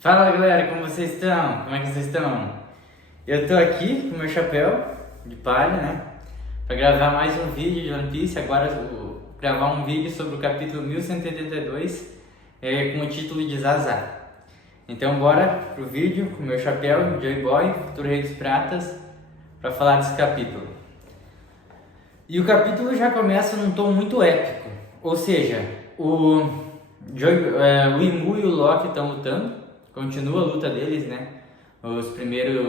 Fala galera, como vocês estão? Como é que vocês estão? Eu tô aqui com meu chapéu de palha, né? Pra gravar mais um vídeo de One Piece. Agora eu vou gravar um vídeo sobre o capítulo 1182 com o título de Zaza. Então bora pro vídeo com meu chapéu, Joy Boy, futuro Rei dos Pratas, pra falar desse capítulo. E o capítulo já começa num tom muito épico, ou seja, o Imu e o Loki estão lutando. Continua a luta deles, né? Os primeiros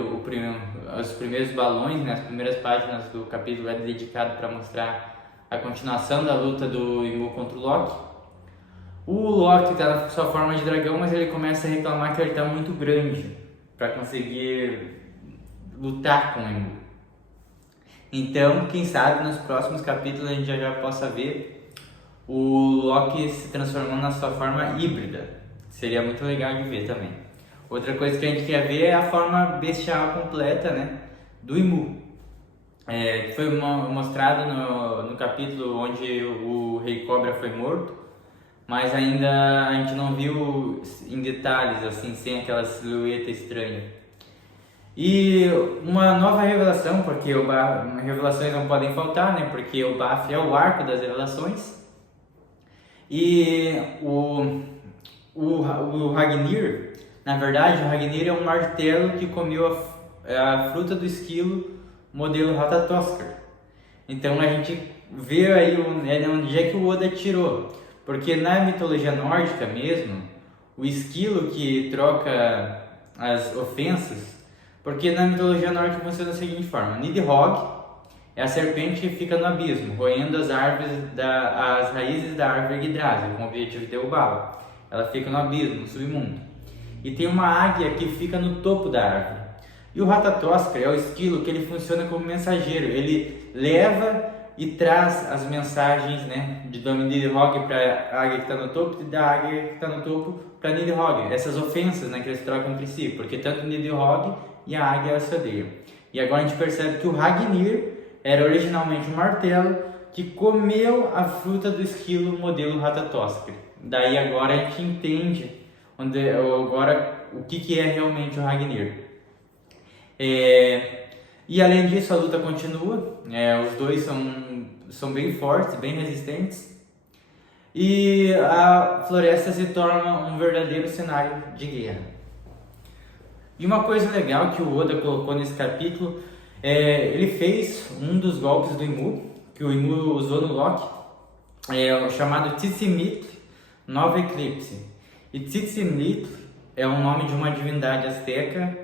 balões, né? As primeiras páginas do capítulo é dedicado para mostrar a continuação da luta do Imu contra o Loki. O Loki está na sua forma de dragão, mas ele começa a reclamar que ele está muito grande para conseguir lutar com o Imu. Então, quem sabe nos próximos capítulos a gente já possa ver o Loki se transformando na sua forma híbrida. Seria muito legal de ver também. Outra coisa que a gente quer ver é a forma bestial completa, né, do Imu. Que foi mostrado no capítulo onde o Rei Cobra foi morto, mas ainda a gente não viu em detalhes, assim, sem aquela silhueta estranha. E uma nova revelação, porque revelações não podem faltar, né, porque o BAF é o arco das revelações. E o Ragnir, na verdade, o Ragnir é um martelo que comeu a fruta do esquilo modelo Ratatoskr. Então a gente vê aí onde é que o Oda tirou, porque na mitologia nórdica mesmo, o esquilo que troca as ofensas, porque na mitologia nórdica funciona da seguinte forma: Nidhogg é a serpente que fica no abismo, roendo as raízes da árvore Yggdrasil, com o objetivo de derrubá-la. Ela fica no abismo, no submundo. E tem uma águia que fica no topo da árvore. E o Ratatoskr é o esquilo que ele funciona como mensageiro. Ele leva e traz as mensagens, né, de Nidhogg para a águia que está no topo e da águia que está no topo para Nidhogg. Essas ofensas, né, que eles trocam entre si, porque tanto Nidhogg e a águia se odeiam. E agora a gente percebe que o Ragnir era originalmente um martelo que comeu a fruta do esquilo modelo Ratatoskr. Daí agora a gente entende agora o que é realmente o Ragnir. E além disso a luta continua, os dois são bem fortes, bem resistentes, e a floresta se torna um verdadeiro cenário de guerra. E uma coisa legal que o Oda colocou nesse capítulo, ele fez um dos golpes do Imu, que o Imu usou no Loki, chamado Tzitzimit Nova Eclipse. E Tzitzimit é o nome de uma divindade azteca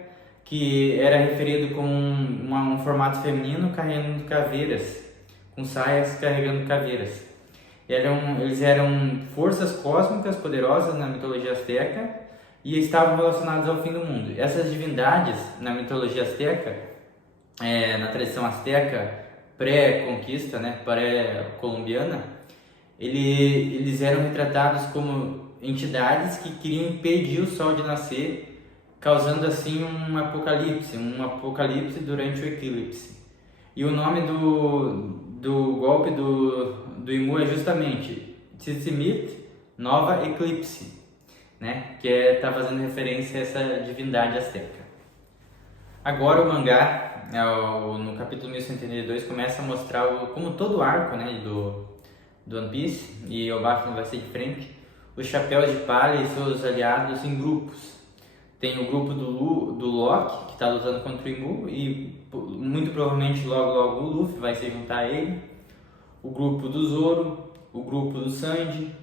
que era referido como um formato feminino carregando caveiras, com saias carregando caveiras. Eles eram forças cósmicas poderosas na mitologia azteca e estavam relacionados ao fim do mundo. Essas divindades na mitologia azteca, na tradição azteca pré-conquista, né, pré-colombiana, eles eram retratados como entidades que queriam impedir o sol de nascer, causando assim um apocalipse durante o eclipse. E o nome do golpe do Imu é justamente Tzitzimit Nova Eclipse, né? Que está fazendo referência a essa divindade azteca. Agora o mangá, no capítulo 1182, começa a mostrar como todo o arco, né, do One Piece, e o BAF não vai ser diferente, os chapéus de palha e seus aliados em grupos. Tem o grupo do Loki, que está lutando contra o Imu, e muito provavelmente logo o Luffy vai se juntar a ele. O grupo do Zoro, o grupo do Sanji,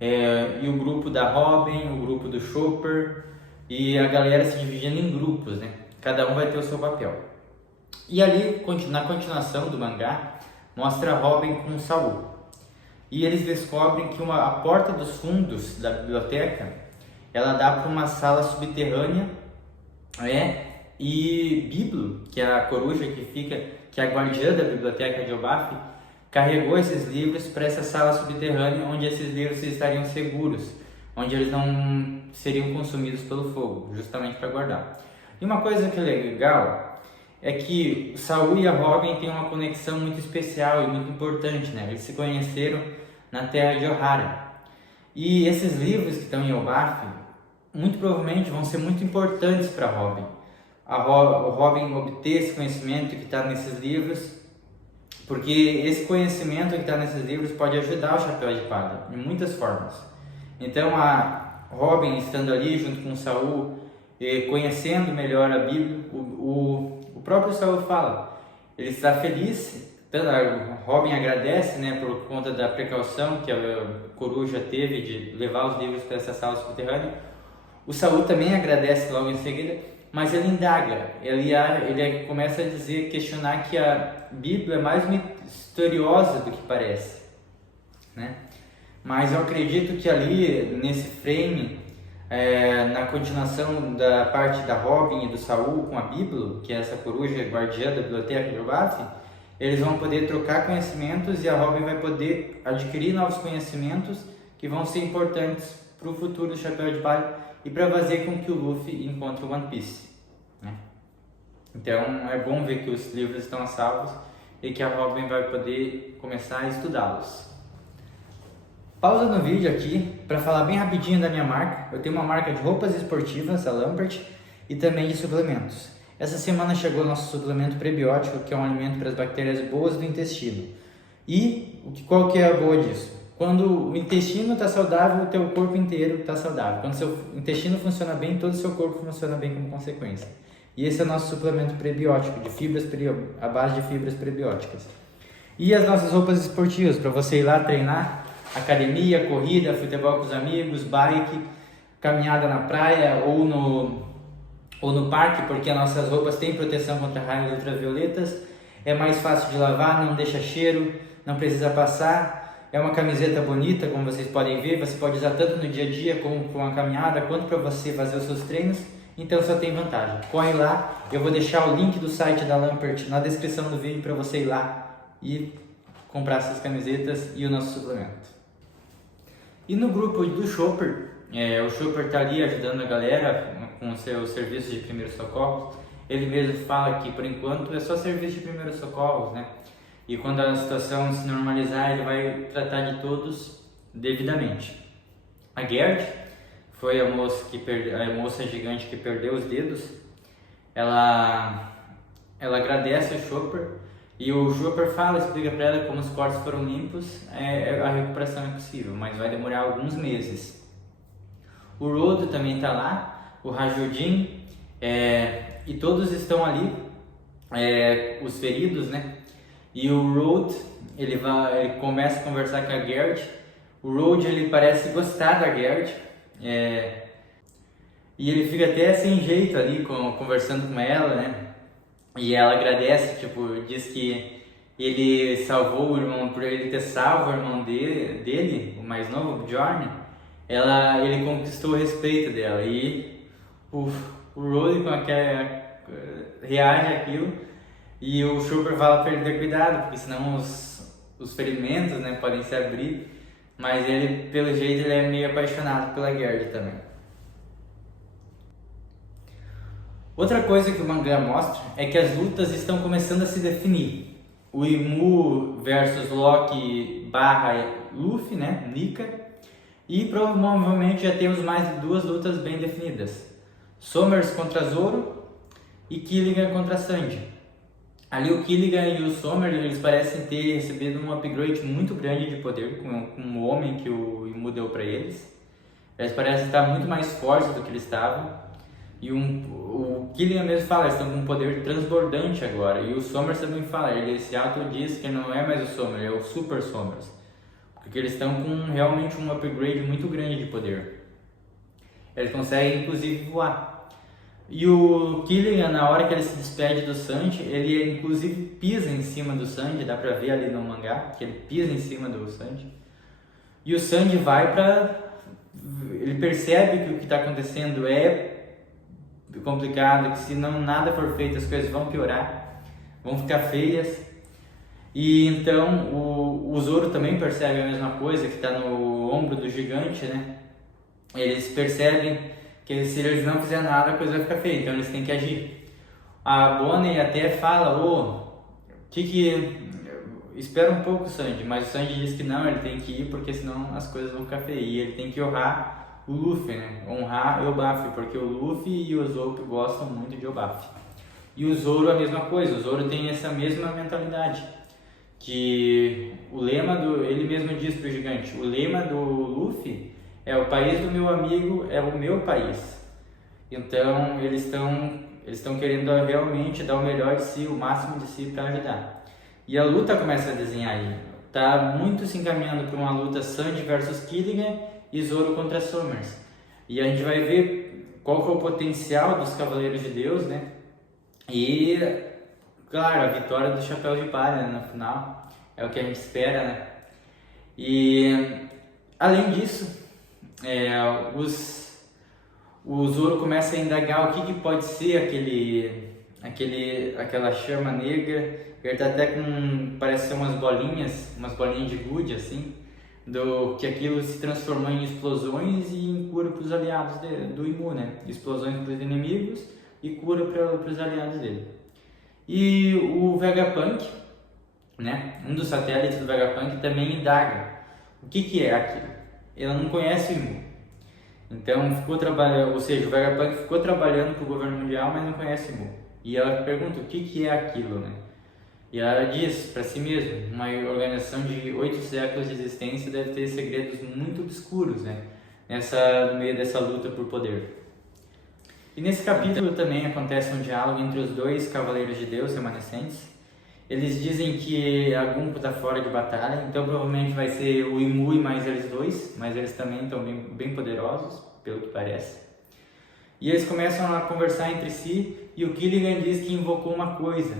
e o grupo da Robin, o grupo do Chopper, e a galera se dividindo em grupos, né? Cada um vai ter o seu papel. E ali, na continuação do mangá, mostra a Robin com o Saul. E eles descobrem que a porta dos fundos da biblioteca, ela dá para uma sala subterrânea, e Biblo, que é a coruja que é a guardiã da biblioteca de Elbaf, carregou esses livros para essa sala subterrânea, onde esses livros estariam seguros, onde eles não seriam consumidos pelo fogo, justamente para guardar. E uma coisa que é legal é que o Saul e a Robin têm uma conexão muito especial e muito importante, né? Eles se conheceram na terra de Ohara. E esses livros que estão em Elbaf, muito provavelmente vão ser muito importantes para Robin. O Robin obter esse conhecimento que está nesses livros, porque esse conhecimento que está nesses livros pode ajudar o Chapéu de Palha de muitas formas. Então a Robin estando ali junto com Saul, conhecendo melhor a Bíblia, o próprio Saul fala, ele está feliz. Robin agradece, né, por conta da precaução que a coruja teve de levar os livros para essa sala subterrânea. O Saul também agradece logo em seguida, mas ele indaga, ele começa a questionar que a Bíblia é mais misteriosa do que parece, né? Mas eu acredito que ali, nesse frame, na continuação da parte da Robin e do Saul com a Bíblia, que é essa coruja guardiã da biblioteca de Obath, eles vão poder trocar conhecimentos e a Robin vai poder adquirir novos conhecimentos que vão ser importantes para o futuro do Chapéu de Palha e para fazer com que o Luffy encontre o One Piece, né? Então é bom ver que os livros estão a salvos e que a Robin vai poder começar a estudá-los. Pausa no vídeo aqui para falar bem rapidinho da minha marca. Eu tenho uma marca de roupas esportivas, a Lampert, e também de suplementos. Essa semana chegou o nosso suplemento prebiótico, que é um alimento para as bactérias boas do intestino. E qual que é a boa disso? Quando o intestino está saudável, o teu corpo inteiro está saudável. Quando o seu intestino funciona bem, todo o seu corpo funciona bem como consequência. E esse é o nosso suplemento prebiótico, à base de fibras prebióticas. E as nossas roupas esportivas, para você ir lá treinar, academia, corrida, futebol com os amigos, bike, caminhada na praia ou no parque, porque as nossas roupas têm proteção contra raios ultravioletas, é mais fácil de lavar, não deixa cheiro, não precisa passar, é uma camiseta bonita, como vocês podem ver, você pode usar tanto no dia a dia como com a caminhada, quanto para você fazer os seus treinos, então só tem vantagem. Corre lá, eu vou deixar o link do site da Lampert na descrição do vídeo para você ir lá e comprar essas camisetas e o nosso suplemento. E no grupo do Chopper, o Chopper está ali ajudando a galera com o seu serviço de primeiros socorros. Ele mesmo fala que por enquanto é só serviço de primeiros socorros, né? E quando a situação se normalizar, ele vai tratar de todos devidamente. A Gerd foi a moça gigante que perdeu os dedos. Ela agradece o Chopper e o Chopper explica para ela como os cortes foram limpos, a recuperação é possível, mas vai demorar alguns meses. O Rodo também está lá, o Rajodin, e todos estão ali, os feridos, né? E o Road, ele começa a conversar com a Gerd. O Road, ele parece gostar da Gerd, e ele fica até sem jeito ali, conversando com ela, né? E ela agradece, diz que ele salvou o irmão, por ele ter salvo o irmão dele, o mais novo, o Bjorn. Ele conquistou o respeito dela e o Rory reage àquilo e o Chopper fala para ele ter cuidado, porque senão os ferimentos, né, podem se abrir, mas ele, pelo jeito, ele é meio apaixonado pela Gerd também. Outra coisa que o mangá mostra é que as lutas estão começando a se definir. O Imu versus Loki / Luffy, né, Nika. E provavelmente já temos mais de 2 lutas bem definidas. Somers contra Zoro e Killigan contra Sanji. Ali o Killigan e o Somers, eles parecem ter recebido um upgrade muito grande de poder com o homem que o Imu deu para eles. Eles parecem estar muito mais fortes do que eles estavam. E o Killigan mesmo fala, eles estão com um poder transbordante agora. E o Somers também fala, ele se autodiz que não é mais o Somers, é o Super Somers. Porque eles estão com realmente um upgrade muito grande de poder. Eles conseguem inclusive voar. E o Killigan, na hora que ele se despede do Sanji, ele inclusive pisa em cima do Sanji, dá pra ver ali no mangá, que ele pisa em cima do Sanji. E o Sanji ele percebe que o que está acontecendo é complicado, que se nada for feito as coisas vão piorar, vão ficar feias. E então o Zoro também percebe a mesma coisa, que está no ombro do gigante, né? Eles percebem que se eles não fizerem nada a coisa vai ficar feia, então eles têm que agir. A Bonnie até fala, espera um pouco o Sanji, mas o Sanji diz que não, ele tem que ir porque senão as coisas vão ficar feias e ele tem que honrar o Luffy, né? Honrar Elbaf, porque o Luffy e o Usopp gostam muito de Elbaf. E o Zoro a mesma coisa, o Zoro tem essa mesma mentalidade, que o lema ele mesmo diz pro gigante, o lema do Luffy é o país do meu amigo, é o meu país. Então eles estão querendo realmente dar o melhor de si, o máximo de si para ajudar. E a luta começa a desenhar aí, tá muito se encaminhando para uma luta Sanji versus Killian e Zoro contra Summers. E a gente vai ver qual que é o potencial dos Cavaleiros de Deus, né? E, claro, a vitória do Chapéu de Palha, né, no final, é o que a gente espera, né? E, além disso, o Zoro começa a indagar o que pode ser aquela chama negra. Ele tá até com, parece ser umas bolinhas de gude, assim, que aquilo se transformou em explosões e em cura para os aliados do Imu, né? Explosões para os inimigos e cura para os aliados dele. E o Vegapunk, né, um dos satélites do Vegapunk, também indaga o que é aquilo. Ele não conhece o Imu. Então ficou trabalhando, ou seja, o Vegapunk ficou trabalhando para o governo mundial, mas não conhece o Imu. E ela pergunta o que é aquilo, né? E ela diz para si mesma, uma organização de 8 séculos de existência deve ter segredos muito obscuros, né? No meio dessa luta por poder. E nesse capítulo também acontece um diálogo entre os dois Cavaleiros de Deus remanescentes. Eles dizem que a Gunko está fora de batalha, então provavelmente vai ser o Imu e mais eles dois, mas eles também estão bem poderosos, pelo que parece. E eles começam a conversar entre si e o Killian diz que invocou uma coisa.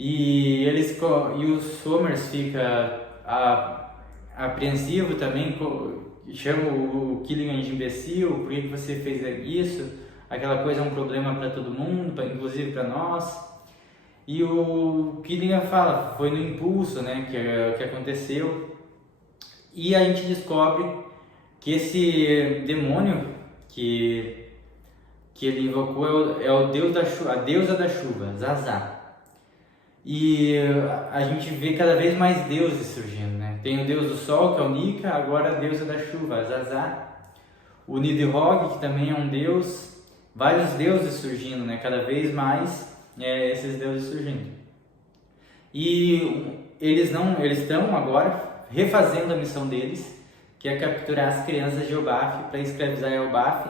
E o Summers fica apreensivo também, chama o Killian de imbecil, por que você fez isso? Aquela coisa é um problema para todo mundo, inclusive para nós. E o Killian fala, foi no impulso, né, que aconteceu. E a gente descobre que esse demônio que ele invocou é o deus da chuva, a deusa da chuva, Zaza. E a gente vê cada vez mais deuses surgindo, né? Tem o deus do sol, que é o Nika, agora a deusa da chuva, a Zaza. O Nidhogg, que também é um deus. Vários deuses surgindo, né? Cada vez mais esses deuses surgindo. E eles estão agora refazendo a missão deles, que é capturar as crianças de Elbaf para escravizar Elbaf,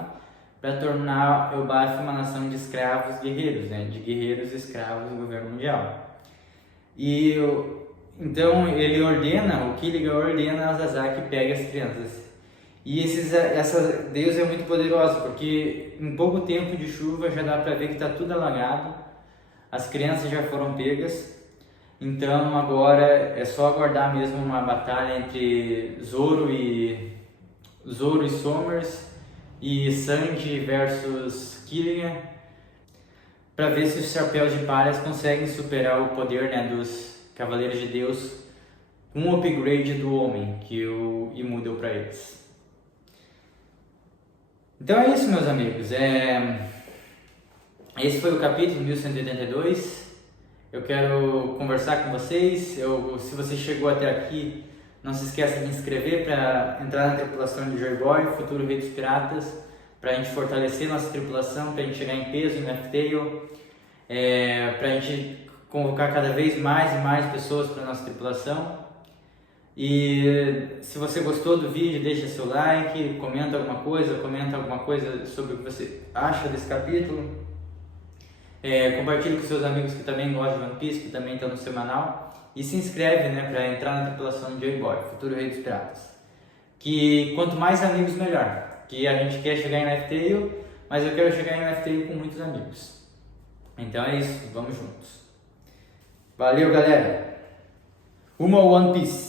para tornar Elbaf uma nação de escravos guerreiros, né? De guerreiros escravos do governo mundial. E então o Killian ordena a Zaza que pegue as crianças. E essa deusa é muito poderosa, porque em pouco tempo de chuva já dá para ver que está tudo alagado, as crianças já foram pegas, então agora é só aguardar mesmo uma batalha entre Zoro e Summers e Sanji versus Killian, para ver se os Chapéus de Palhas conseguem superar o poder, né, dos Cavaleiros de Deus com um upgrade do homem que o Imu deu para eles. Então é isso, meus amigos. Esse foi o capítulo 1182. Eu quero conversar com vocês. Se você chegou até aqui, não se esqueça de se inscrever para entrar na tripulação de Joy Boy, futuro Rei dos Piratas, para a gente fortalecer nossa tripulação, para a gente chegar em peso em F-Tail, para a gente convocar cada vez mais e mais pessoas para a nossa tripulação. E se você gostou do vídeo, deixa seu like, comenta alguma coisa sobre o que você acha desse capítulo. Compartilhe com seus amigos que também gostam de One Piece, que também estão no semanal. E se inscreve, né, para entrar na tripulação de Joy Boy, futuro Rei dos Piratas. Que quanto mais amigos, melhor. Que a gente quer chegar em F-Tail, mas eu quero chegar em F-Tail com muitos amigos. Então é isso, vamos juntos. Valeu, galera! Rumo ao One Piece!